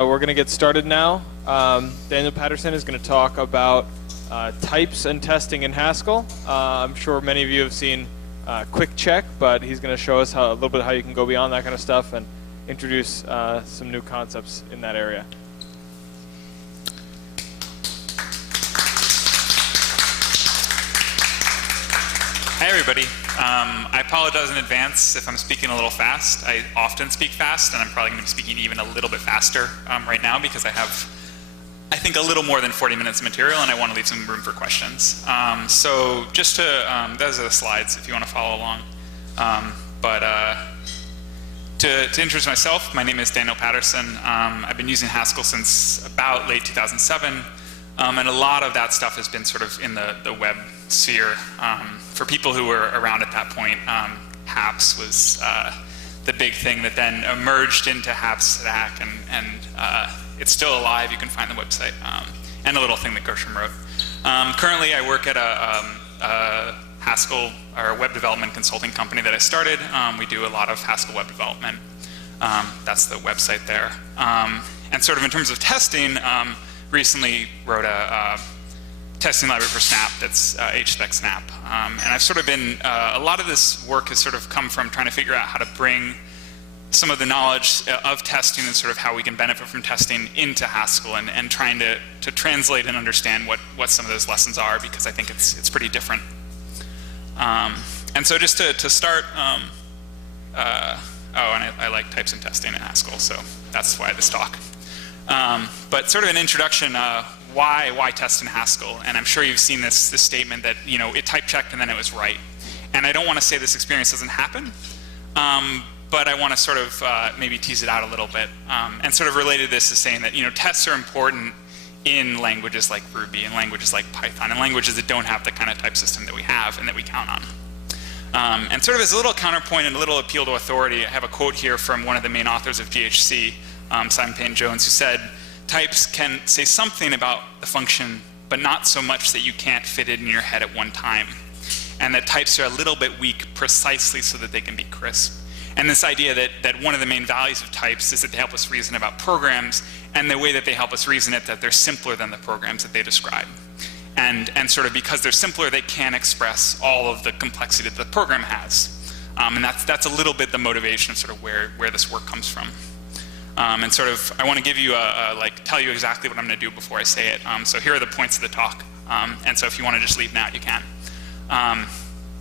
We're going to get started now. Daniel Patterson is going to talk about types and testing in Haskell. I'm sure many of you have seen Quick Check, but he's going to show us a little bit how you can go beyond that kind of stuff and introduce some new concepts in that area. Hi, everybody. I apologize in advance if I'm speaking a little fast. I often speak fast, and I'm probably going to be speaking even a little bit faster right now because I have, I think, a little more than 40 minutes of material, and I want to leave some room for questions. So just to, those are the slides if you want to follow along. To introduce myself, my name is Daniel Patterson. I've been using Haskell since about late 2007, and a lot of that stuff has been sort of in the web sphere. For people who were around at that point, HAPS was the big thing that then emerged into HAPS-Stack, and it's still alive. You can find the website, and a little thing that Gershom wrote. Currently, I work at a Haskell, or a web development consulting company that I started. We do a lot of Haskell web development. That's the website there. And sort of in terms of testing, recently wrote a testing library for Snap that's HSpec Snap. And I've sort of been, a lot of this work has sort of come from trying to figure out how to bring some of the knowledge of testing and sort of how we can benefit from testing into Haskell, and trying to translate and understand what some of those lessons are, because I think it's pretty different. And so just to start, and I like types and testing in Haskell, so that's why this talk. But sort of an introduction, why test in Haskell? And I'm sure you've seen this statement that, you know, it type checked and then it was right. And I don't want to say this experience doesn't happen, but I want to sort of maybe tease it out a little bit. And sort of related to this is saying that, you know, tests are important in languages like Ruby and languages like Python and languages that don't have the kind of type system that we have and that we count on. And sort of as a little counterpoint and a little appeal to authority, I have a quote here from one of the main authors of GHC, Simon Payne-Jones, who said, "Types can say something about the function, but not so much that you can't fit it in your head at one time. And that types are a little bit weak precisely so that they can be crisp." And this idea that one of the main values of types is that they help us reason about programs, and the way that they help us reason it, that they're simpler than the programs that they describe. And sort of because they're simpler, they can express all of the complexity that the program has. And that's a little bit the motivation of sort of where this work comes from. And sort of, I want to give you tell you exactly what I'm going to do before I say it. So here are the points of the talk. And so if you want to just leave now, you can.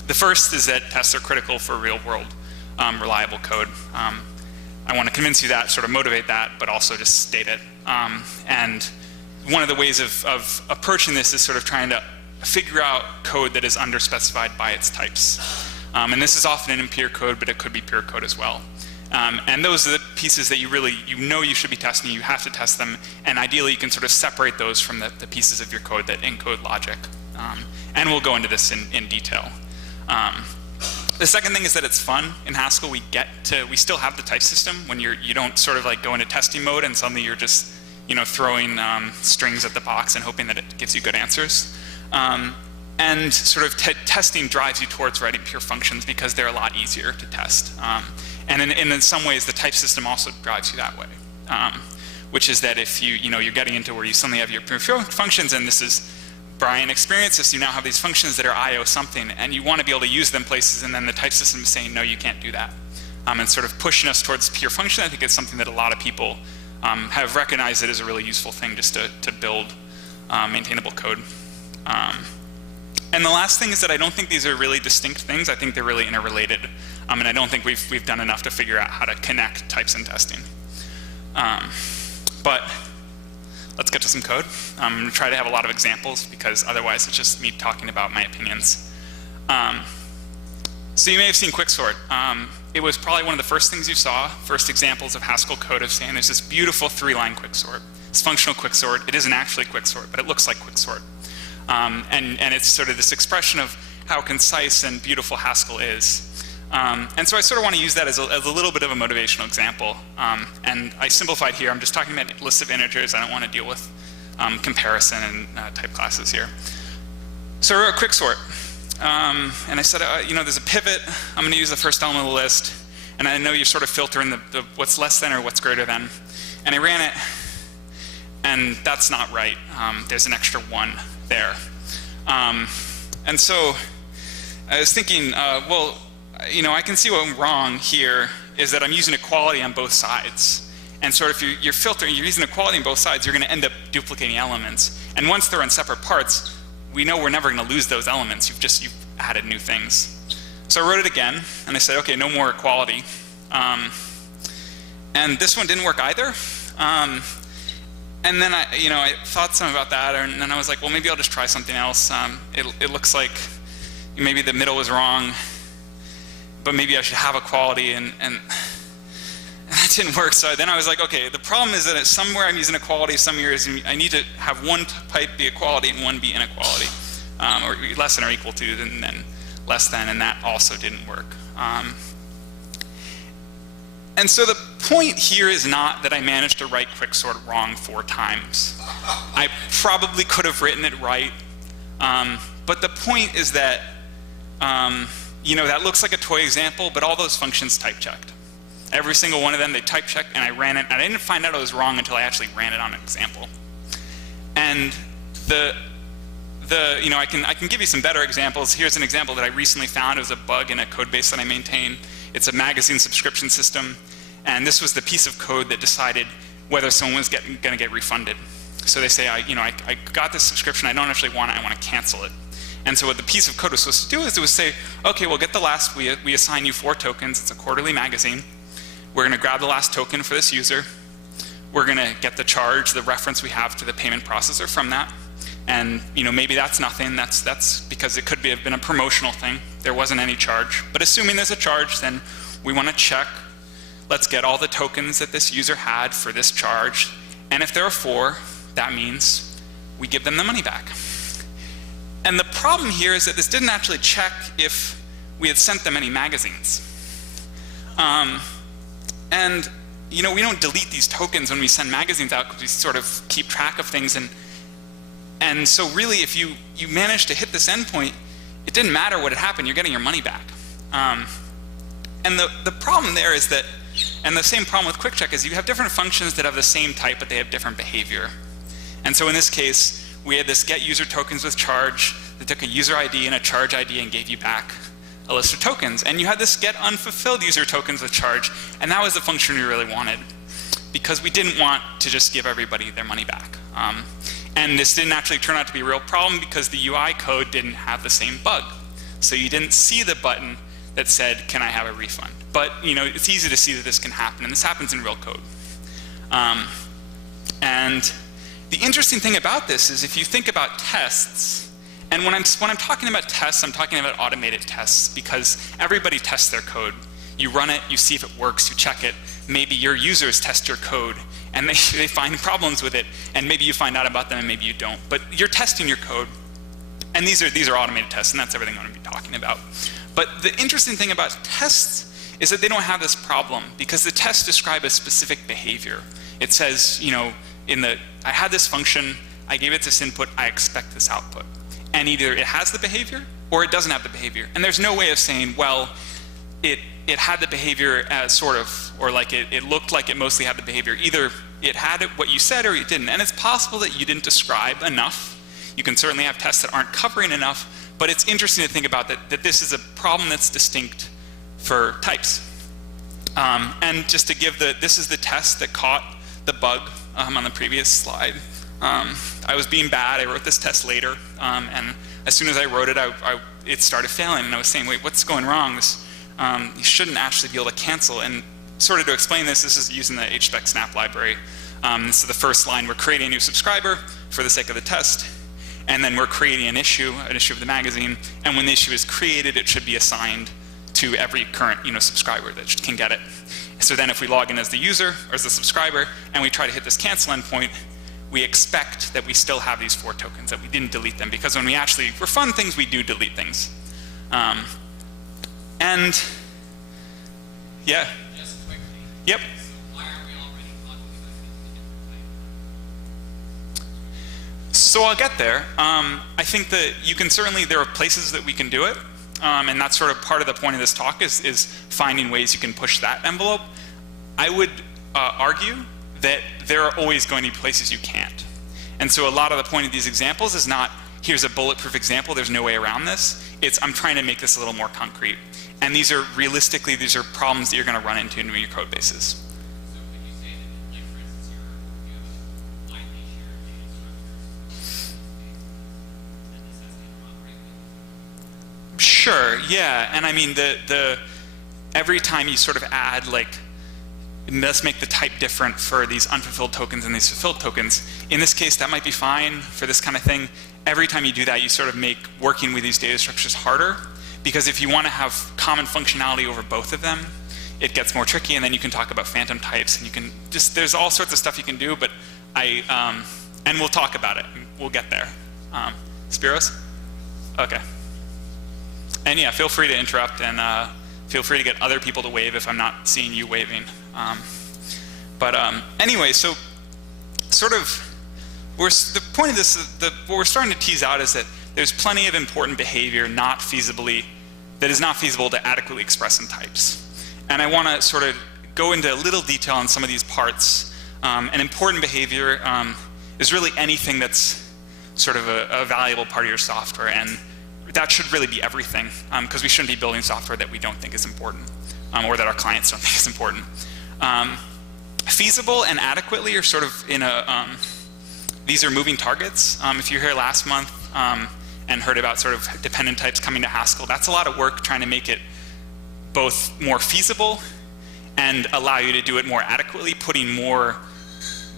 The first is that tests are critical for real world reliable code. I want to convince you that, sort of motivate that, but also just state it. And one of the ways of approaching this is sort of trying to figure out code that is underspecified by its types. And this is often in pure code, but it could be pure code as well. And those are the pieces that you should be testing, you have to test them, and ideally you can sort of separate those from the pieces of your code that encode logic. And we'll go into this in detail. The second thing is that it's fun. In Haskell, we still have the type system when you don't sort of like go into testing mode and suddenly you're just, you know, throwing strings at the box and hoping that it gives you good answers. And sort of testing drives you towards writing pure functions because they're a lot easier to test. And in some ways, the type system also drives you that way, which is that if you're getting into where you suddenly have your pure functions, and this is Brian experienced this, you now have these functions that are IO something, and you want to be able to use them places, and then the type system is saying, no, you can't do that. And sort of pushing us towards pure function, I think is something that a lot of people have recognized it as a really useful thing just to build maintainable code. And the last thing is that I don't think these are really distinct things. I think they're really interrelated. And I don't think we've done enough to figure out how to connect types and testing. But let's get to some code. I'm going to try to have a lot of examples because otherwise it's just me talking about my opinions. So you may have seen quicksort. It was probably one of the first things you saw, first examples of Haskell code of saying there's this beautiful 3-line quicksort. It's functional quicksort. It isn't actually quicksort, but it looks like quicksort. And it's sort of this expression of how concise and beautiful Haskell is. And so I sort of want to use that as a little bit of a motivational example. And I simplified here. I'm just talking about lists of integers. I don't want to deal with comparison and type classes here. So I wrote a quicksort. And I said, there's a pivot. I'm going to use the first element of the list. And I know you're sort of filtering the what's less than or what's greater than. And I ran it, and that's not right. There's an extra 1 there. And so I was thinking, well, I can see what went wrong here is that I'm using equality on both sides. And sort of if you're filtering, you're using equality on both sides, you're going to end up duplicating elements. And once they're in separate parts, we know we're never going to lose those elements. You've added new things. So I wrote it again, and I said, okay, no more equality. And this one didn't work either. And then I thought some about that, and then I was like, well, maybe I'll just try something else. It looks like maybe the middle was wrong, but maybe I should have equality, and that didn't work. So then I was like, okay, the problem is that somewhere I'm using equality, somewhere I need to have one type be equality and one be inequality, or less than or equal to, and then less than, and that also didn't work. And so the point here is not that I managed to write quicksort wrong 4 times. I probably could have written it right, but the point is that that looks like a toy example, but all those functions type checked. Every single one of them, they type checked, and I ran it, and I didn't find out it was wrong until I actually ran it on an example. And I can give you some better examples. Here's an example that I recently found. It was a bug in a code base that I maintain. It's a magazine subscription system, and this was the piece of code that decided whether someone was going to get refunded. So they say, I got this subscription, I don't actually want it, I want to cancel it. And so what the piece of code was supposed to do is it would say, okay, we'll get the last, we assign you 4 tokens, it's a quarterly magazine. We're going to grab the last token for this user. We're going to get the charge, the reference we have to the payment processor from that. And maybe that's nothing, that's because it could have been a promotional thing. There wasn't any charge. But assuming there's a charge, then we want to check, let's get all the tokens that this user had for this charge. And if there are 4, that means we give them the money back. And the problem here is that this didn't actually check if we had sent them any magazines. And we don't delete these tokens when we send magazines out because we sort of keep track of things. And so really, if you manage to hit this endpoint, it didn't matter what had happened, you're getting your money back. And the problem there is that, and the same problem with QuickCheck is you have different functions that have the same type, but they have different behavior. And so in this case, we had this get user tokens with charge that took a user ID and a charge ID and gave you back a list of tokens. And you had this get unfulfilled user tokens with charge, and that was the function we really wanted, because we didn't want to just give everybody their money back. And this didn't actually turn out to be a real problem because the UI code didn't have the same bug. So you didn't see the button that said, can I have a refund? But it's easy to see that this can happen, and this happens in real code. And the interesting thing about this is if you think about tests, and when I'm talking about tests, I'm talking about automated tests, because everybody tests their code. You run it, you see if it works, you check it. Maybe your users test your code, and they find problems with it, and maybe you find out about them, and maybe you don't. But you're testing your code, and these are automated tests, and that's everything I'm going to be talking about. But the interesting thing about tests is that they don't have this problem, because the tests describe a specific behavior. It says, I had this function, I gave it this input, I expect this output. And either it has the behavior, or it doesn't have the behavior. And there's no way of saying, well, it had the behavior as sort of, or like it looked like it mostly had the behavior. Either it had what you said or it didn't. And it's possible that you didn't describe enough. You can certainly have tests that aren't covering enough, but it's interesting to think about that this is a problem that's distinct for types. And just to give this is the test that caught the bug on the previous slide. I was being bad, I wrote this test later, and as soon as I wrote it, it started failing, and I was saying, wait, what's going wrong? You shouldn't actually be able to cancel. And sort of to explain this is using the HSpec snap library. So the first line, we're creating a new subscriber for the sake of the test, and then we're creating an issue of the magazine, and when the issue is created, it should be assigned to every current subscriber that can get it. So then if we log in as the user or as the subscriber, and we try to hit this cancel endpoint, we expect that we still have these 4 tokens, that we didn't delete them, because when we actually refund things, we do delete things. And yeah. Just quickly. Yep. So why are we already talking about different types? So I'll get there. I think that you can certainly, there are places that we can do it, and that's sort of part of the point of this talk is finding ways you can push that envelope. I would argue that there are always going to be places you can't. And so a lot of the point of these examples is not, here's a bulletproof example, there's no way around this. It's, I'm trying to make this a little more concrete. And these are, realistically, these are problems that you're going to run into in your code bases. So could you say that, like, for instance, you have a widely shared data structure, and this has to come out, right? Sure, yeah. And I mean, every time you sort of add, like, let's make the type different for these unfulfilled tokens and these fulfilled tokens. In this case, that might be fine for this kind of thing. Every time you do that, you sort of make working with these data structures harder, because if you want to have common functionality over both of them, it gets more tricky, and then you can talk about phantom types, and you can just, there's all sorts of stuff you can do, but and we'll talk about it. We'll get there. Spiros? Okay. And yeah, feel free to interrupt, and feel free to get other people to wave if I'm not seeing you waving. Anyway, so sort of, the point of this, what we're starting to tease out is that there's plenty of important behavior that is not feasible to adequately express in types. And I want to sort of go into a little detail on some of these parts. An important behavior is really anything that's sort of a valuable part of your software, and that should really be everything, because we shouldn't be building software that we don't think is important, or that our clients don't think is important. Feasible and adequately are sort of in a, these are moving targets. If you were here last month and heard about sort of dependent types coming to Haskell, that's a lot of work trying to make it both more feasible and allow you to do it more adequately, putting more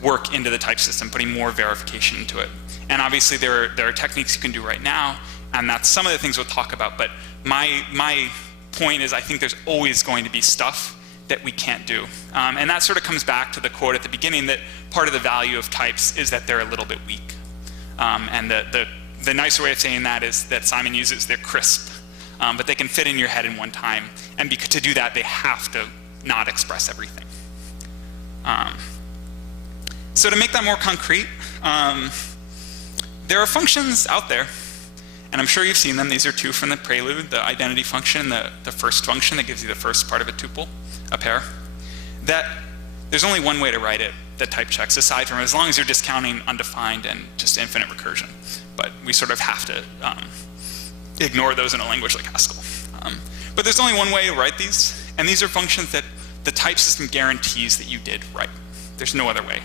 work into the type system, putting more verification into it. And obviously there are techniques you can do right now, and that's some of the things we'll talk about, but my point is I think there's always going to be stuff that we can't do. And that sort of comes back to the quote at the beginning that part of the value of types is that they're a little bit weak. And the nicer way of saying that is that Simon uses, they're crisp, but they can fit in your head in one time. And to do that, they have to not express everything. So to make that more concrete, there are functions out there, and I'm sure you've seen them. These are two from the prelude, the identity function, the first function that gives you the first part of a tuple, a pair. That there's only one way to write it that type checks, aside from as long as you're discounting undefined and just infinite recursion. But we sort of have to ignore those in a language like Haskell. But there's only one way to write these, and these are functions that the type system guarantees that you did right. There's no other way.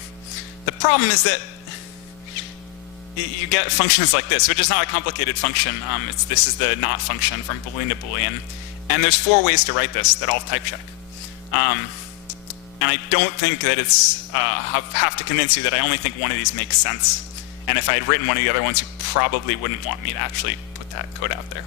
The problem is that you get functions like this, which is not a complicated function. This is the not function from Boolean to Boolean. And there's 4 ways to write this that all type check. And I don't think that it's, have to convince you that I only think one of these makes sense. And if I had written one of the other ones, you probably wouldn't want me to actually put that code out there.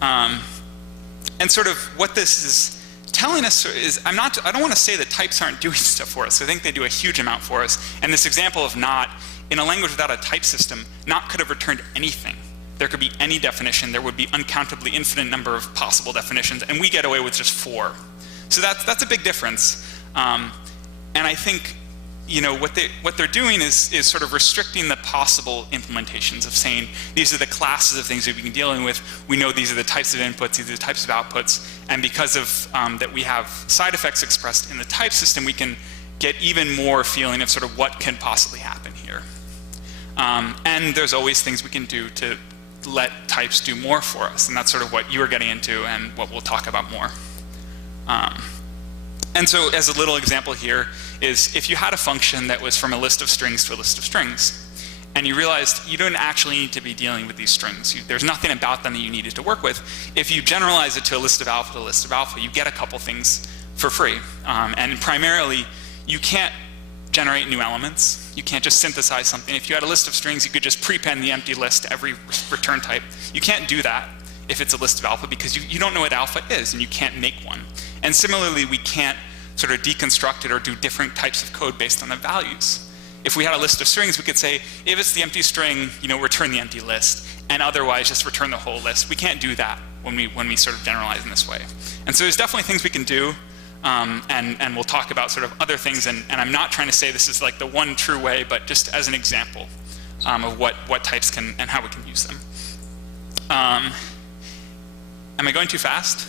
And sort of what this is telling us is, I don't want to say that types aren't doing stuff for us. I think they do a huge amount for us. And this example of not, in a language without a type system, not could have returned anything. There could be any definition. There would be uncountably infinite number of possible definitions, and we get away with just 4. So that's a big difference. And I think, you know, what they're doing is sort of restricting the possible implementations of saying these are the classes of things that we've been dealing with. We know these are the types of inputs, these are the types of outputs, and because of that we have side effects expressed in the type system, we can get even more feeling of sort of what can possibly happen here. And there's always things we can do to let types do more for us, and that's sort of what you were getting into and what we'll talk about more. And so as a little example here is if you had a function that was from a list of strings to a list of strings, and you realized you don't actually need to be dealing with these strings. There's nothing about them that you needed to work with. If you generalize it to a list of alpha, you get a couple things for free. And primarily, you can't generate new elements. You can't just synthesize something. If you had a list of strings, you could just prepend the empty list to every return type. You can't do that if it's a list of alpha because you don't know what alpha is and you can't make one. And similarly, we can't sort of deconstruct it or do different types of code based on the values. If we had a list of strings, we could say, if it's the empty string, you know, return the empty list, and otherwise just return the whole list. We can't do that when we sort of generalize in this way. And so there's definitely things we can do, and we'll talk about sort of other things, and I'm not trying to say this is like the one true way, but just as an example of what types can, and how we can use them. Am I going too fast?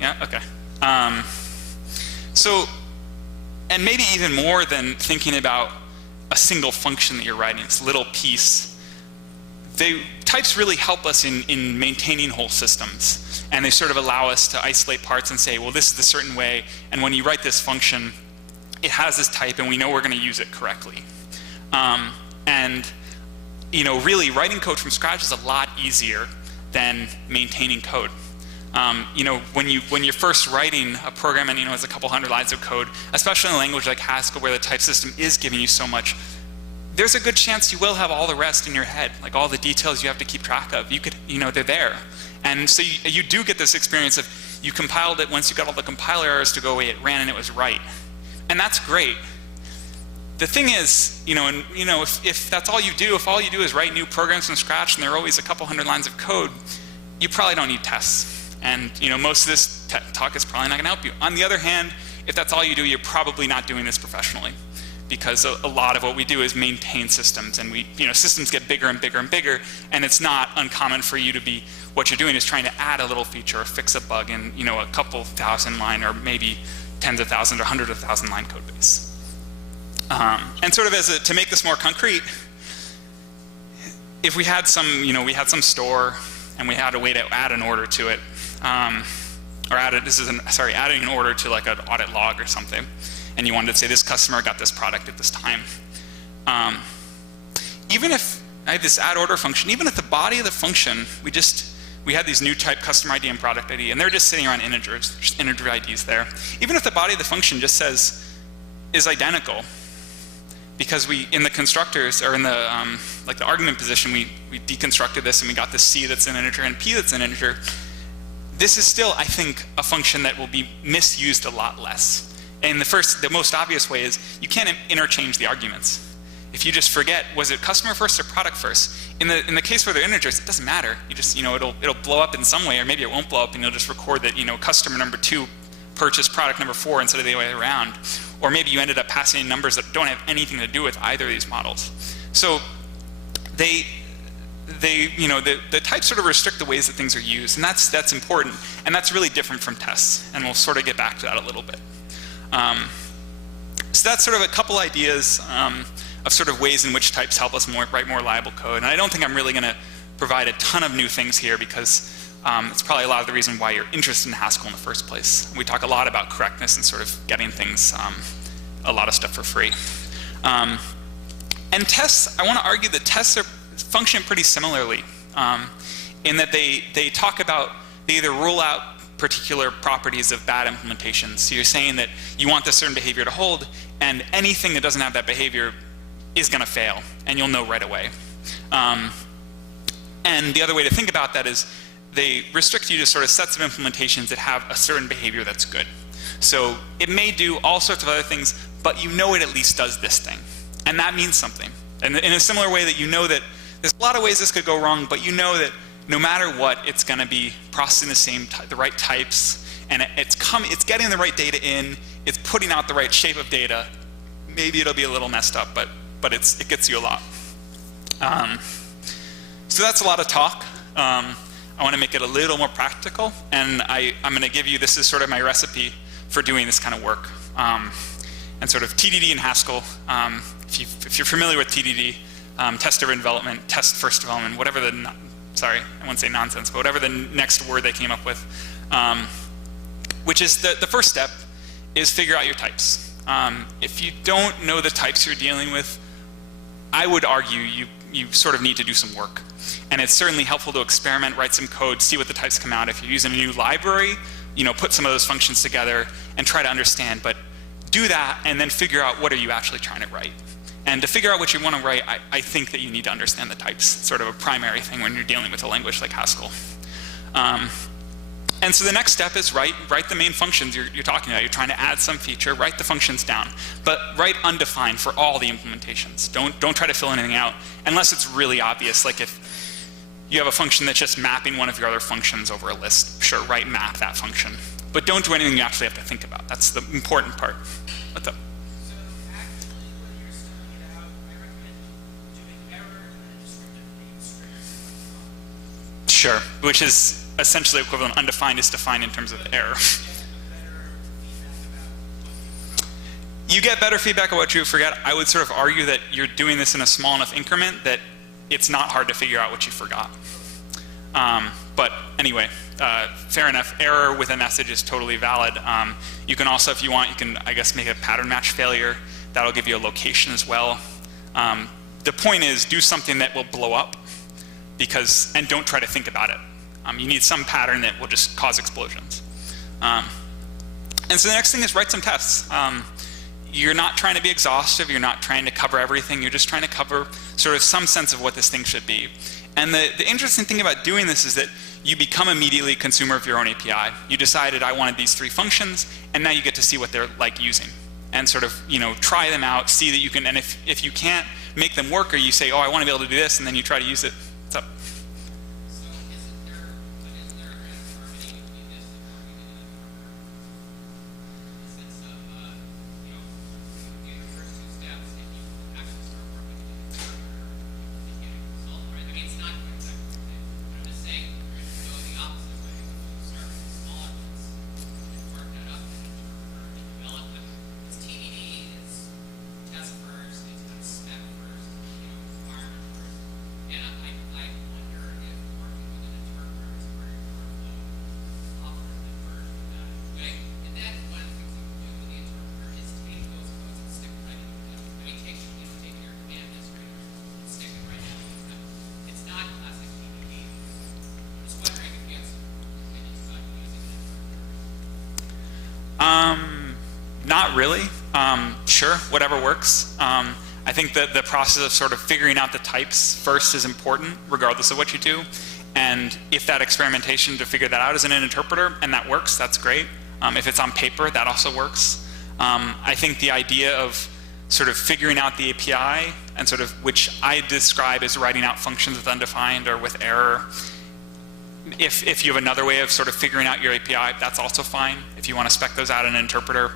Yeah, okay. So, and maybe even more than thinking about a single function that you're writing, this little piece. Types really help us in maintaining whole systems, and they sort of allow us to isolate parts and say, well, this is a certain way, and when you write this function, it has this type, and we know we're going to use it correctly. And really, writing code from scratch is a lot easier than maintaining code. When you're first writing a program and it's a couple hundred lines of code, especially in a language like Haskell where the type system is giving you so much, there's a good chance you will have all the rest in your head, like all the details you have to keep track of. They're there. And so you do get this experience of you compiled it, once you got all the compiler errors to go away, it ran and it was right. And that's great. The thing is, if that's all you do, if all you do is write new programs from scratch and there are always a couple hundred lines of code, you probably don't need tests. And most of this talk is probably not going to help you. On the other hand, if that's all you do, you're probably not doing this professionally, because a lot of what we do is maintain systems, and systems get bigger and bigger and bigger, and it's not uncommon for you to be, what you're doing is trying to add a little feature or fix a bug in a couple thousand line or maybe tens of thousands or hundreds of thousand line code base. And sort of to make this more concrete, if we had some store and we had a way to add an order to it, or adding an order to like an audit log or something, and you wanted to say this customer got this product at this time. Even if I had this add order function, even if the body of the function, we had these new type customer ID and product ID, and they're just sitting around integers, just integer IDs there. Even if the body of the function just is identical, because in the constructors, or in the the argument position, we deconstructed this and we got this C that's an integer and P that's an integer. This is still, I think, a function that will be misused a lot less. And the most obvious way is you can't interchange the arguments. If you just forget, was it customer first or product first? In the case where they're integers, it doesn't matter. You just, it'll blow up in some way, or maybe it won't blow up, and you'll just record that, customer number 2 purchased product number 4 instead of the other way around. Or maybe you ended up passing in numbers that don't have anything to do with either of these models. So the types sort of restrict the ways that things are used, and that's important, and that's really different from tests, and we'll sort of get back to that a little bit. So that's sort of a couple ideas of sort of ways in which types help us write more reliable code. And I don't think I'm really going to provide a ton of new things here, because it's probably a lot of the reason why you're interested in Haskell in the first place. We talk a lot about correctness and sort of getting things, a lot of stuff for free. And tests, I want to argue that tests function pretty similarly, in that they talk about, they either rule out particular properties of bad implementations. So you're saying that you want this certain behavior to hold, and anything that doesn't have that behavior is going to fail, and you'll know right away. And the other way to think about that is they restrict you to sort of sets of implementations that have a certain behavior that's good. So it may do all sorts of other things, but it at least does this thing. And that means something. And in a similar way that that there's a lot of ways this could go wrong, but that no matter what, it's going to be processing the right types, and it's getting the right data in, it's putting out the right shape of data. Maybe it'll be a little messed up, but it gets you a lot. So that's a lot of talk. I want to make it a little more practical, and I'm going to give you, this is sort of my recipe for doing this kind of work. And sort of TDD and Haskell, if you're familiar with TDD, test-driven development, test-first development, whatever sorry, I won't say nonsense, but whatever the next word they came up with, which is the first step is figure out your types. If you don't know the types you're dealing with, I would argue you sort of need to do some work. And it's certainly helpful to experiment, write some code, see what the types come out. If you're using a new library, put some of those functions together and try to understand. But do that and then figure out what are you actually trying to write. And to figure out what you want to write, I think that you need to understand the types. It's sort of a primary thing when you're dealing with a language like Haskell. And so the next step is write the main functions you're talking about. You're trying to add some feature, write the functions down. But write undefined for all the implementations. Don't try to fill anything out unless it's really obvious. Like if you have a function that's just mapping one of your other functions over a list, sure, map that function. But don't do anything you actually have to think about. That's the important part. What's up? So actually, when you're spelling it out, I recommend doing error and then a descriptive namespace. Sure, which is essentially equivalent. Undefined is defined in terms of error. you get better feedback on what you forget. I would sort of argue that you're doing this in a small enough increment that it's not hard to figure out what you forgot. But anyway, fair enough. Error with a message is totally valid. You can also, if you want, you can, I guess, make a pattern match failure. That'll give you a location as well. The point is, do something that will blow up, and don't try to think about it. You need some pattern that will just cause explosions. And so the next thing is write some tests. You're not trying to be exhaustive, you're not trying to cover everything, you're just trying to cover sort of some sense of what this thing should be. And the interesting thing about doing this is that you become immediately a consumer of your own API. You decided I wanted these 3 functions, and now you get to see what they're like using. And sort of, try them out, see that you can, and if you can't make them work, or you say, oh, I want to be able to do this, and then you try to use it, what's up? So isn't there a harmony between this and working in an interpreter? In the sense of, do the first 2 steps and you actually start working in an interpreter, you can't consult, right? I mean, it's not quite exactly the same. But I'm just saying, you're going to go the opposite way. You start with the smaller ones, and work that up in an interpreter, and develop them. It's TDD, it's test first, it's kind of spec first, environment first. And I wonder if working with an interpreter is part of your workflow, often the version of that. Right? And then one of the things you can do with the interpreter is take those codes and stick them right into them. I mean, take your command administrator and stick it right into them. It's not classic TDD. I'm just wondering if you have some opinions about using an interpreter. Not really. Sure, whatever works. I think that the process of sort of figuring out the types first is important, regardless of what you do. And if that experimentation to figure that out is in an interpreter, and that works, that's great. If it's on paper, that also works. I think the idea of sort of figuring out the API, and sort of, which I describe as writing out functions with undefined or with error. If you have another way of sort of figuring out your API, that's also fine. If you want to spec those out in an interpreter.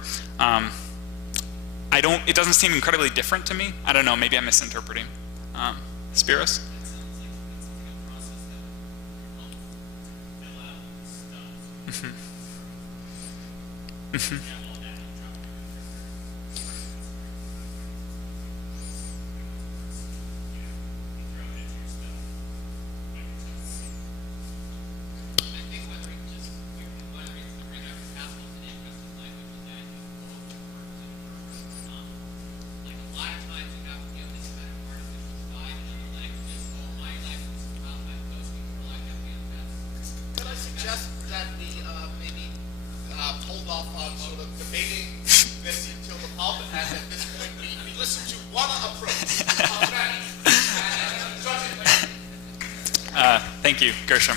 It doesn't seem incredibly different to me. I don't know, maybe I'm misinterpreting. Spiros? That sounds like a process that would help fill out stuff. Mm-hmm. Yeah, well, that will drop I think one of the reasons we bring up Haskell is an interesting language in that you will like a lot of times you have this kind of artificial divide in other languages. Oh, my language is compiled by those people like FBS. Could I suggest that we maybe hold off on sort of debating this until the pulp, and at this point we listen to one approach? Thank you, Gershom.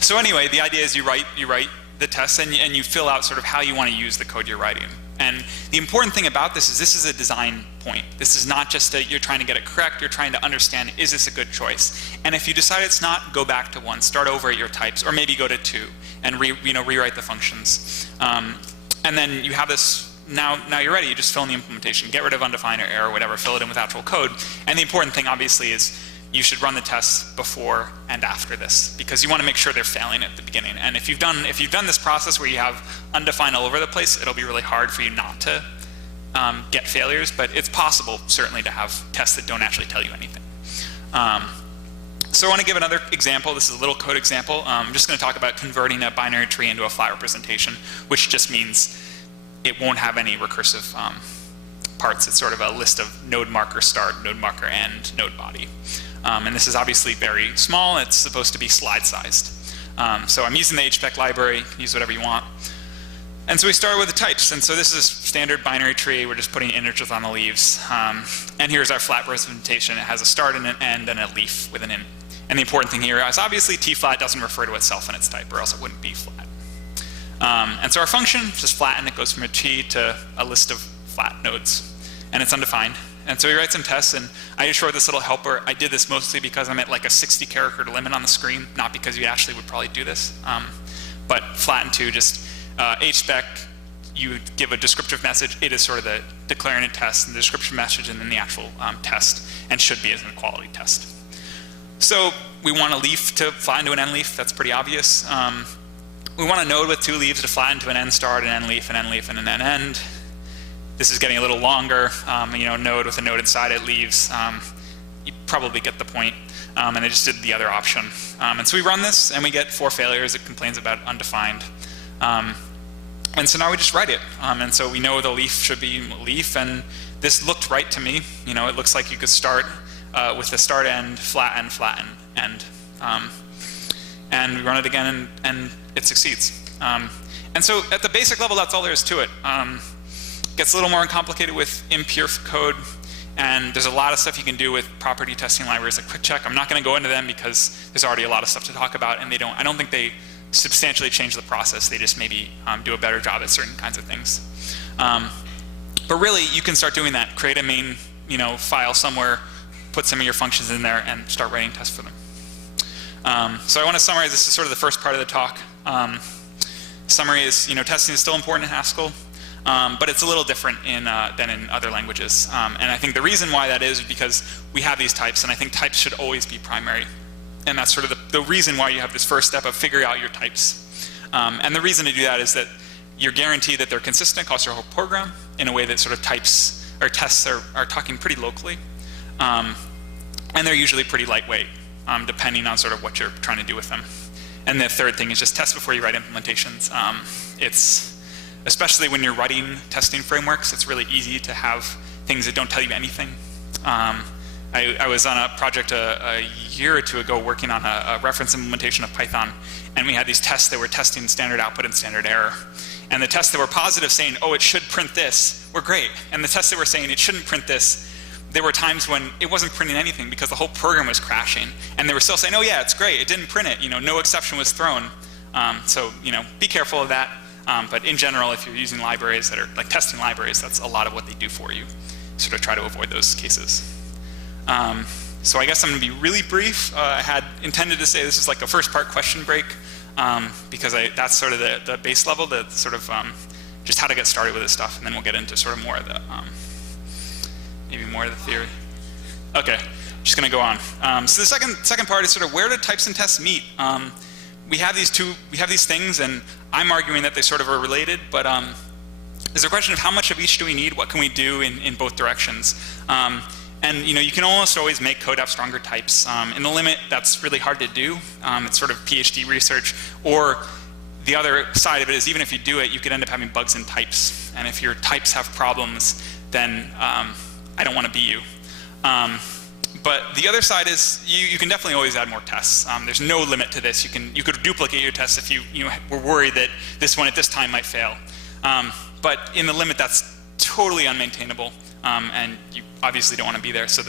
So anyway, the idea is you write the tests and you fill out sort of how you want to use the code you're writing. And the important thing about this is a design point. This is not just you're trying to get it correct, you're trying to understand, is this a good choice? And if you decide it's not, go back to 1, start over at your types, or maybe go to 2 and rewrite the functions. And then you have this, now you're ready, you just fill in the implementation, get rid of undefined or error, whatever, fill it in with actual code. And the important thing obviously is you should run the tests before and after this, because you want to make sure they're failing at the beginning. And if you've done this process where you have undefined all over the place, it'll be really hard for you not to get failures, but it's possible certainly to have tests that don't actually tell you anything. So I want to give another example. This is a little code example. I'm just going to talk about converting a binary tree into a flat representation, which just means it won't have any recursive parts. It's sort of a list of node marker start, node marker end, node body. And this is obviously very small. It's supposed to be slide sized. So I'm using the HPEC library. You can use whatever you want. And so we started with the types. And so this is standard binary tree. We're just putting integers on the leaves. And here's our flat representation. It has a start and an end and a leaf with an int. And the important thing here is obviously t-flat doesn't refer to itself in its type, or else it wouldn't be flat. And so our function is just flat, and it goes from a tree to a list of flat nodes. And it's undefined. And so we write some tests, and I just wrote this little helper. I did this mostly because I'm at like a 60 character limit on the screen, not because you actually would probably do this. But flatten to just HSpec, you give a descriptive message. It is sort of the declaring a test, and the description message, and then the actual test, and should be as an equality test. So we want a leaf to flatten to an end leaf. That's pretty obvious. We want a node with 2 leaves to flatten to an end start, an end leaf, and an end. this is getting a little longer, node with a node inside it leaves, you probably get the point. And I just did the other option. And so we run this, and we get 4 failures. It complains about undefined. And so now we just write it. And so we know the leaf should be leaf, and this looked right to me. It looks like you could start with the start end, flatten, end. And we run it again, and it succeeds. And so at the basic level, that's all there is to it. Gets a little more complicated with impure code, and there's a lot of stuff you can do with property testing libraries like QuickCheck. I'm not going to go into them because there's already a lot of stuff to talk about, and I don't think they substantially change the process. They just maybe do a better job at certain kinds of things. But really, you can start doing that. Create a main file somewhere, put some of your functions in there, and start writing tests for them. So I want to summarize. This is sort of the first part of the talk. Summary is, testing is still important in Haskell, but it's a little different than in other languages. And I think the reason why that is because we have these types, and I think types should always be primary. And that's sort of the reason why you have this first step of figuring out your types. And the reason to do that is that you're guaranteed that they're consistent across your whole program in a way that sort of types or tests are talking pretty locally. And they're usually pretty lightweight, depending on sort of what you're trying to do with them. And the third thing is just test before you write implementations. Especially when you're writing testing frameworks, it's really easy to have things that don't tell you anything. I was on a project a year or two ago working on a reference implementation of Python, and we had these tests that were testing standard output and standard error. And the tests that were positive saying, oh, it should print this, were great. And the tests that were saying it shouldn't print this, there were times when it wasn't printing anything because the whole program was crashing. And they were still saying, oh yeah, it's great, it didn't print it, no exception was thrown. So be careful of that. But in general, if you're using libraries that are like testing libraries, that's a lot of what they do for you. Sort of try to avoid those cases. So I guess I'm going to be really brief. I had intended to say this is like a first part question break because that's sort of the base level, the sort of just how to get started with this stuff, and then we'll get into sort of more of the maybe more of the theory. Okay, just going to go on. So the second part is sort of where do types and tests meet? We have these things, and I'm arguing that they sort of are related, but there's a question of how much of each do we need? What can we do in both directions? And you can almost always make code have stronger types. In the limit, that's really hard to do. It's sort of PhD research. Or the other side of it is even if you do it, you could end up having bugs in types. And if your types have problems, then I don't want to be you. But the other side is you can definitely always add more tests. There's no limit to this. You could duplicate your tests if you were worried that this one at this time might fail. But in the limit, that's totally unmaintainable. And you obviously don't want to be there. So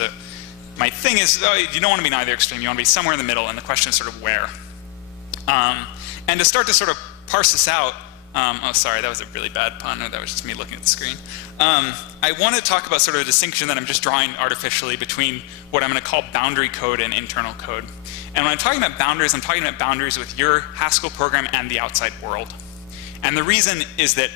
my thing is, you don't want to be in either extreme. You want to be somewhere in the middle, and the question is sort of where. And to start to sort of parse this out, oh, sorry, that was a really bad pun, or that was just me looking at the screen. I want to talk about sort of a distinction that I'm just drawing artificially between what I'm going to call boundary code and internal code. And when I'm talking about boundaries, I'm talking about boundaries with your Haskell program and the outside world. And the reason is that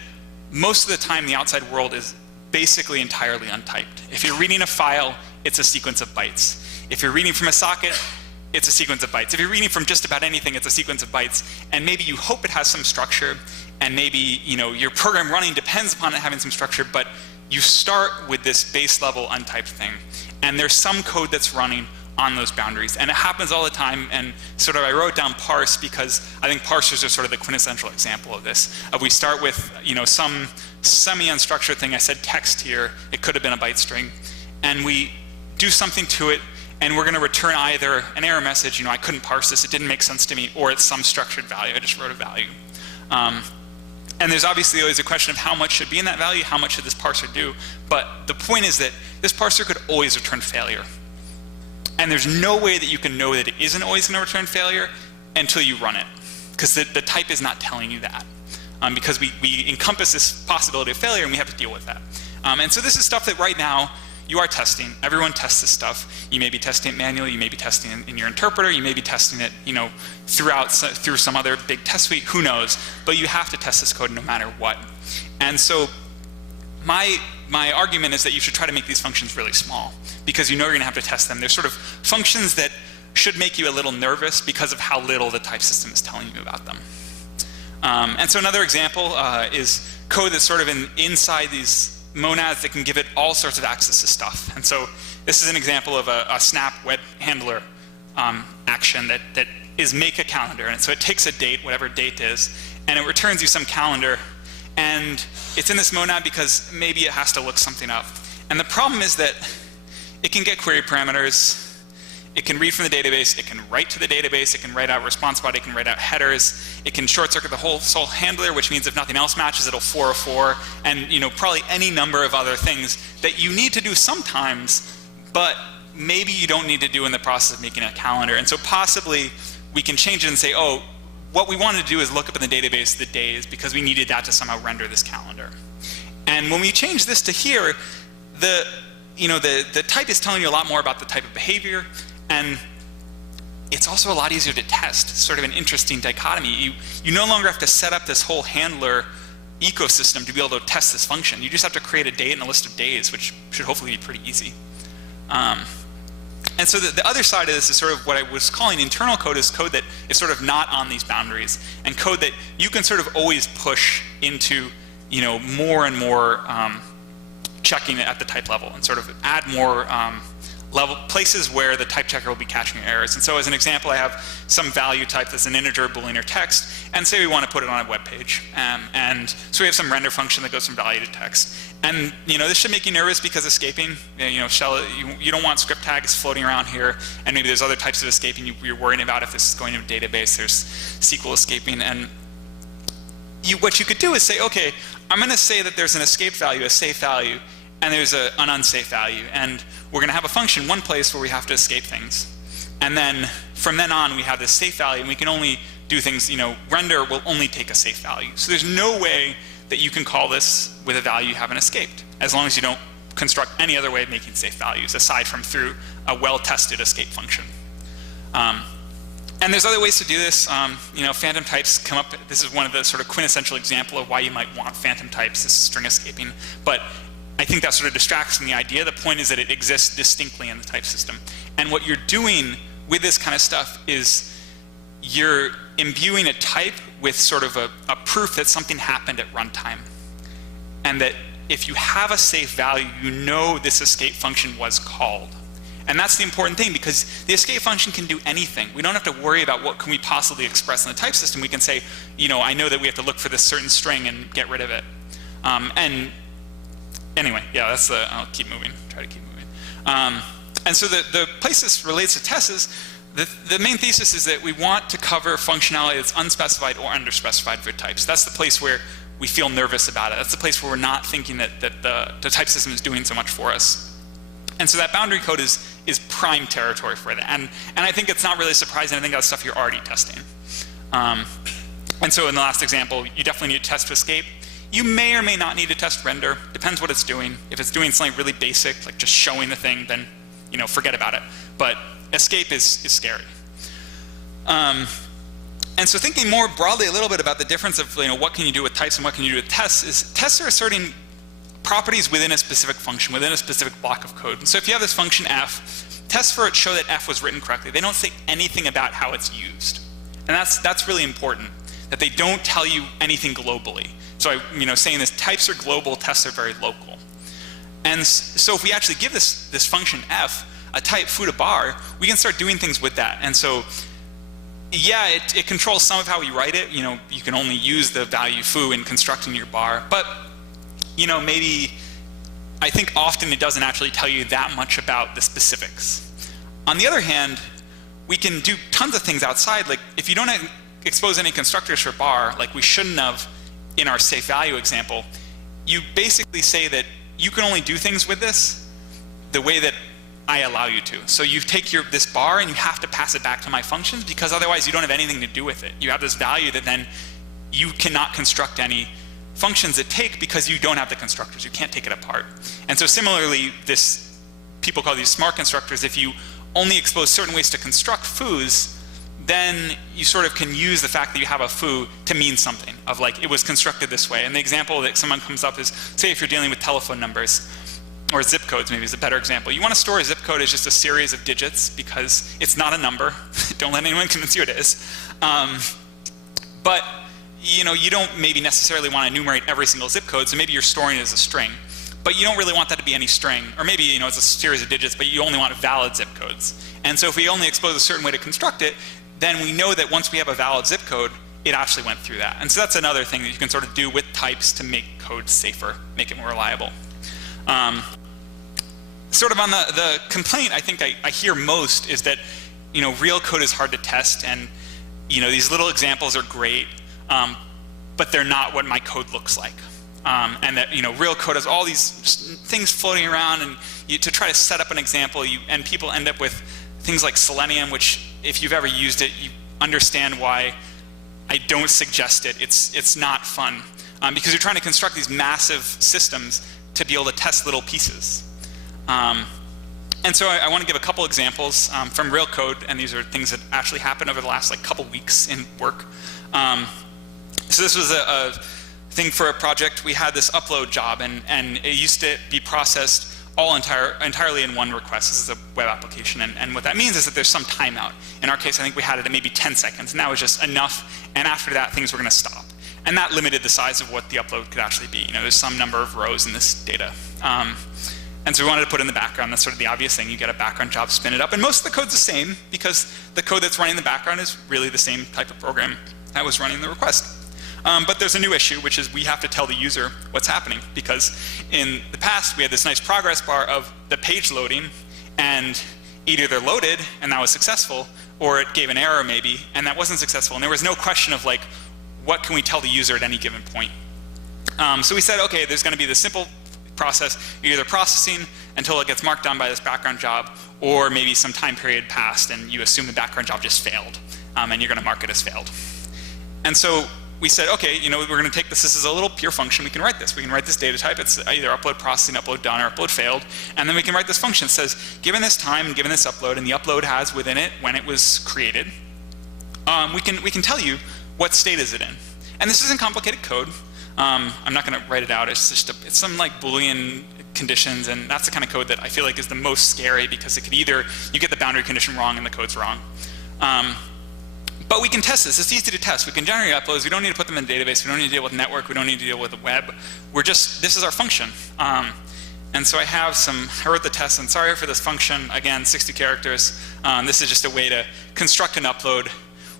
most of the time the outside world is basically entirely untyped. If you're reading a file, it's a sequence of bytes. If you're reading from a socket, it's a sequence of bytes. If you're reading from just about anything, it's a sequence of bytes. And maybe you hope it has some structure, and maybe your program running depends upon it having some structure, but you start with this base level untyped thing. And there's some code that's running on those boundaries. And it happens all the time, and sort of I wrote down parse because I think parsers are sort of the quintessential example of this. We start with some semi-unstructured thing. I said text here, it could have been a byte string. And we do something to it, and we're going to return either an error message, I couldn't parse this, it didn't make sense to me, or it's some structured value, I just wrote a value. And there's obviously always a question of how much should be in that value, how much should this parser do, but the point is that this parser could always return failure. And there's no way that you can know that it isn't always going to return failure until you run it, because the type is not telling you that. Because we encompass this possibility of failure, and we have to deal with that. And so this is stuff that right now you are testing. Everyone tests this stuff. You may be testing it manually, you may be testing it in your interpreter, you may be testing it through some other big test suite, who knows. But you have to test this code no matter what. And so my argument is that you should try to make these functions really small, because you're going to have to test them. They're sort of functions that should make you a little nervous because of how little the type system is telling you about them. And so another example is code that's sort of inside these monads that can give it all sorts of access to stuff. And so this is an example of a snap web handler action that is make a calendar. And so it takes a date, whatever date is, and it returns you some calendar. And it's in this monad because maybe it has to look something up. And the problem is that it can get query parameters. It can read from the database, it can write to the database, it can write out response body, it can write out headers, it can short circuit the whole handler, which means if nothing else matches, it'll 404, and probably any number of other things that you need to do sometimes, but maybe you don't need to do in the process of making a calendar. And so possibly we can change it and say, oh, what we wanted to do is look up in the database the days because we needed that to somehow render this calendar. And when we change this to here, the type is telling you a lot more about the type of behavior. And it's also a lot easier to test. It's sort of an interesting dichotomy. You no longer have to set up this whole handler ecosystem to be able to test this function. You just have to create a date and a list of days, which should hopefully be pretty easy. And so the other side of this is sort of what I was calling internal code, is code that is sort of not on these boundaries, and code that you can sort of always push into more and more checking at the type level, and sort of add more places where the type checker will be catching errors. And so as an example, I have some value type that's an integer, boolean, or text, and say we want to put it on a web page. And so we have some render function that goes from value to text. And this should make you nervous because escaping, shell, you don't want script tags floating around here, and maybe there's other types of escaping you're worrying about if this is going to a database. There's SQL escaping, and what you could do is say, okay, I'm going to say that there's an escaped value, a safe value, and there's an unsafe value, and we're going to have a function one place where we have to escape things, and then from then on we have this safe value, and we can only do things, render will only take a safe value. So there's no way that you can call this with a value you haven't escaped, as long as you don't construct any other way of making safe values aside from through a well-tested escape function. And there's other ways to do this. Phantom types come up. This is one of the sort of quintessential example of why you might want phantom types, this string escaping. But I think that sort of distracts from the idea. The point is that it exists distinctly in the type system. And what you're doing with this kind of stuff is you're imbuing a type with sort of a proof that something happened at runtime. And that if you have a safe value, this escape function was called. And that's the important thing, because the escape function can do anything. We don't have to worry about what can we possibly express in the type system. We can say, I know that we have to look for this certain string and get rid of it. And anyway, yeah, I'll keep moving, try to keep moving. And so the place this relates to tests is, the main thesis is that we want to cover functionality that's unspecified or underspecified for types. That's the place where we feel nervous about it. That's the place where we're not thinking that the type system is doing so much for us. And so that boundary code is prime territory for that. And I think it's not really surprising. I think that's stuff you're already testing. And so in the last example, you definitely need to test to escape. You may or may not need to test render. Depends what it's doing. If it's doing something really basic, like just showing the thing, then forget about it. But escape is scary. And so thinking more broadly a little bit about the difference of what can you do with types and what can you do with tests, is tests are asserting properties within a specific function, within a specific block of code. And so if you have this function f, tests for it show that f was written correctly. They don't say anything about how it's used. And that's really important, that they don't tell you anything globally. So saying this, types are global, tests are very local. And so if we actually give this function f a type foo to bar, we can start doing things with that. And so yeah, it controls some of how we write it. You can only use the value foo in constructing your bar, but maybe I think often it doesn't actually tell you that much about the specifics. On the other hand, we can do tons of things outside. Like if you don't expose any constructors for bar, like we shouldn't have in our safe value example, you basically say that you can only do things with this the way that I allow you to. So you take this bar and you have to pass it back to my functions, because otherwise you don't have anything to do with it. You have this value that then you cannot construct any functions that take, because you don't have the constructors. You can't take it apart. And so similarly, people call these smart constructors. If you only expose certain ways to construct foos, then you sort of can use the fact that you have a foo to mean something, of like, it was constructed this way. And the example that someone comes up is, say if you're dealing with telephone numbers, or zip codes maybe is a better example. You want to store a zip code as just a series of digits because it's not a number. Don't let anyone convince you it is. But you don't maybe necessarily want to enumerate every single zip code, so maybe you're storing it as a string. but you don't really want that to be any string, or maybe it's a series of digits, but you only want valid zip codes. And so if we only expose a certain way to construct it, then we know that once we have a valid zip code, it actually went through that. And so that's another thing that you can sort of do with types to make code safer, make it more reliable. Sort of on the complaint I think I hear most is that real code is hard to test, and these little examples are great, but they're not what my code looks like. And that real code has all these things floating around, and to try to set up an example, and people end up with things like Selenium, which if you've ever used it, you understand why I don't suggest it. It's not fun, because you're trying to construct these massive systems to be able to test little pieces. And so I want to give a couple examples from real code, and these are things that actually happened over the last couple weeks in work. So this was a thing for a project. We had this upload job, and it used to be processed entirely in one request. This is a web application, and what that means is that there's some timeout. In our case, I think we had it at maybe 10 seconds, and that was just enough, and after that, things were going to stop. And that limited the size of what the upload could actually be. There's some number of rows in this data. And so we wanted to put in the background. That's sort of the obvious thing. You get a background job, spin it up, and most of the code's the same, because the code that's running in the background is really the same type of program that was running the request. But there's a new issue, which is we have to tell the user what's happening, because in the past we had this nice progress bar of the page loading, and either they're loaded and that was successful, or it gave an error maybe and that wasn't successful, and there was no question of what can we tell the user at any given point. So we said, okay, there's going to be this simple process. You're either processing until it gets marked down by this background job, or maybe some time period passed and you assume the background job just failed, and you're going to mark it as failed. And so we said, okay, we're going to take this as a little pure function. We can write this. We can write this data type. It's either upload processing, upload done, or upload failed. And then we can write this function that says, given this time and given this upload, and the upload has within it when it was created, we can tell you what state is it in. And this isn't complicated code. I'm not going to write it out. It's just it's some Boolean conditions, and that's the kind of code that I feel like is the most scary, because it could either you get the boundary condition wrong and the code's wrong. But we can test this. It's easy to test. We can generate uploads. We don't need to put them in the database. We don't need to deal with network. We don't need to deal with the web. This is our function. And so I wrote the test, and sorry for this function. Again, 60 characters. This is just a way to construct an upload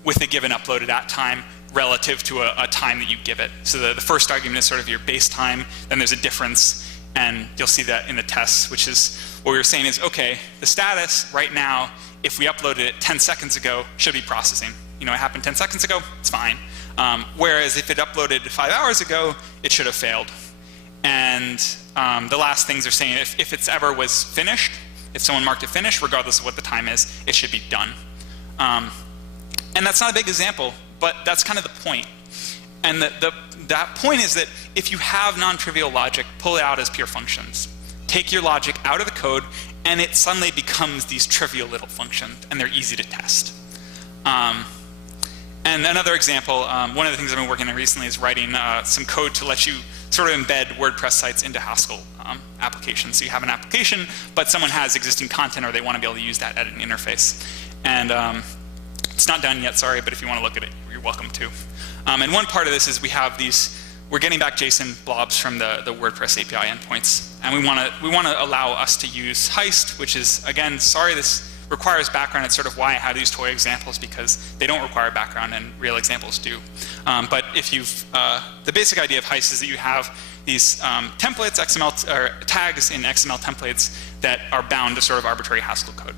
with a given upload at that time relative to a time that you give it. So the first argument is sort of your base time. Then there's a difference, and you'll see that in the tests, which is what we were saying is, okay, the status right now, if we uploaded it 10 seconds ago, should be processing. It happened 10 seconds ago, it's fine. Whereas if it uploaded 5 hours ago, it should have failed. And the last things are saying, if it's ever was finished, if someone marked it finished, regardless of what the time is, it should be done. And that's not a big example, but that's kind of the point. And that point is that if you have non-trivial logic, pull it out as pure functions. Take your logic out of the code, and it suddenly becomes these trivial little functions, and they're easy to test. And another example, one of the things I've been working on recently is writing some code to let you sort of embed WordPress sites into Haskell applications. So you have an application, but someone has existing content, or they want to be able to use that editing interface. And it's not done yet, sorry, but if you want to look at it, you're welcome to. And one part of this is we're getting back JSON blobs from the WordPress API endpoints. And we want to allow us to use Heist, which is, again, sorry, this requires background. It's sort of why I have these toy examples, because they don't require background and real examples do. But if the basic idea of Heist is that you have these templates, or tags in XML templates that are bound to sort of arbitrary Haskell code.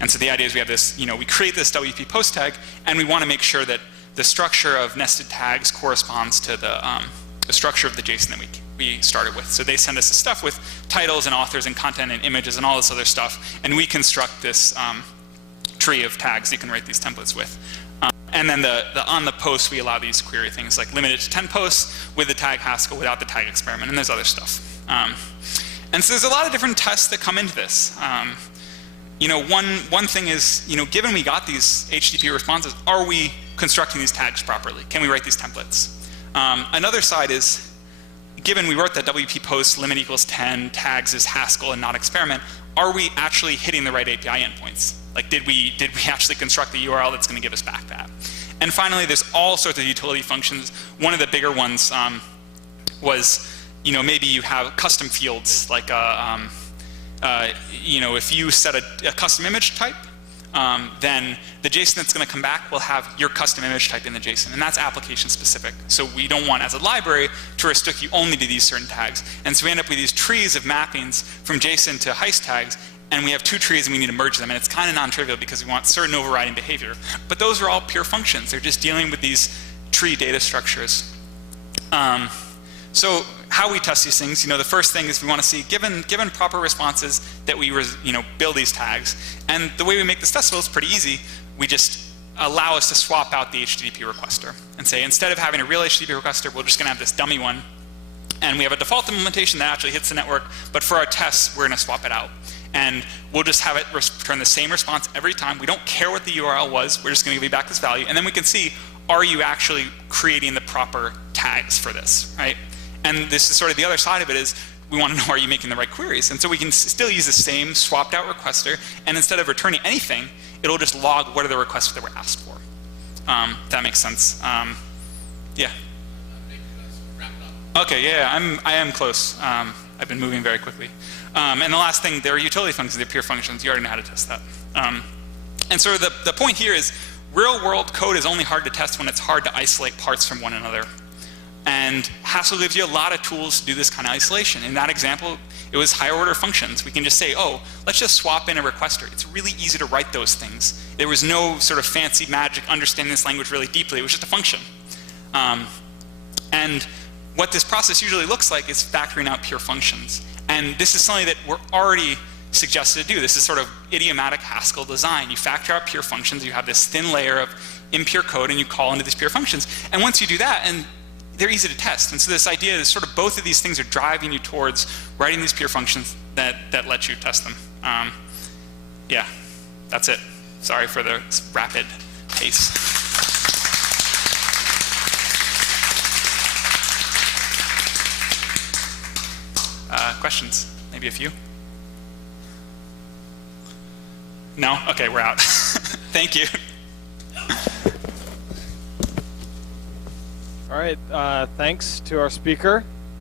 And so the idea is we have this, we create this WP post tag, and we want to make sure that the structure of nested tags corresponds to the structure of the JSON that we started with. So they send us the stuff with titles and authors and content and images and all this other stuff, and we construct this tree of tags you can write these templates with. And then on the post, we allow these query things, like limit it to 10 posts with the tag Haskell, without the tag experiment, and there's other stuff. And so there's a lot of different tests that come into this. One thing is, given we got these HTTP responses, are we constructing these tags properly? Can we write these templates? Another side is, given we wrote that WP post limit equals 10, tags is Haskell and not experiment, are we actually hitting the right API endpoints? Like, did we actually construct the URL that's going to give us back that? And finally, there's all sorts of utility functions. One of the bigger ones was maybe you have custom fields like if you set a custom image type, then the JSON that's going to come back will have your custom image type in the JSON, and that's application specific. So we don't want, as a library, to restrict you only to these certain tags. And so we end up with these trees of mappings from JSON to heist tags, and we have 2 trees and we need to merge them, and it's kind of non-trivial because we want certain overriding behavior. But those are all pure functions. They're just dealing with these tree data structures. So how we test these things, the first thing is we want to see, given proper responses, that we build these tags. And the way we make this testable is pretty easy. We just allow us to swap out the HTTP requester and say, instead of having a real HTTP requester, we're just going to have this dummy one. And we have a default implementation that actually hits the network, but for our tests, we're going to swap it out. And we'll just have it return the same response every time. We don't care what the URL was. We're just going to give you back this value. And then we can see, are you actually creating the proper tags for this, right? And this is sort of the other side of it is, we want to know, are you making the right queries? And so we can still use the same swapped out requester, and instead of returning anything, it'll just log what are the requests that were asked for. That makes sense. Yeah. Okay, yeah, I am close. I've been moving very quickly. And the last thing, there are utility functions, they're pure functions. You already know how to test that. And so the point here is, real world code is only hard to test when it's hard to isolate parts from one another. And Haskell gives you a lot of tools to do this kind of isolation. In that example, it was higher order functions. We can just say, oh, let's just swap in a requester. It's really easy to write those things. There was no sort of fancy magic understanding this language really deeply. It was just a function. And what this process usually looks like is factoring out pure functions. And this is something that we're already suggested to do. This is sort of idiomatic Haskell design. You factor out pure functions. You have this thin layer of impure code, and you call into these pure functions. And once you do that, and they're easy to test. And so this idea is sort of both of these things are driving you towards writing these pure functions that let you test them. Yeah, that's it. Sorry for the rapid pace. Questions? Maybe a few? No? Okay, we're out. Thank you. All right, thanks to our speaker.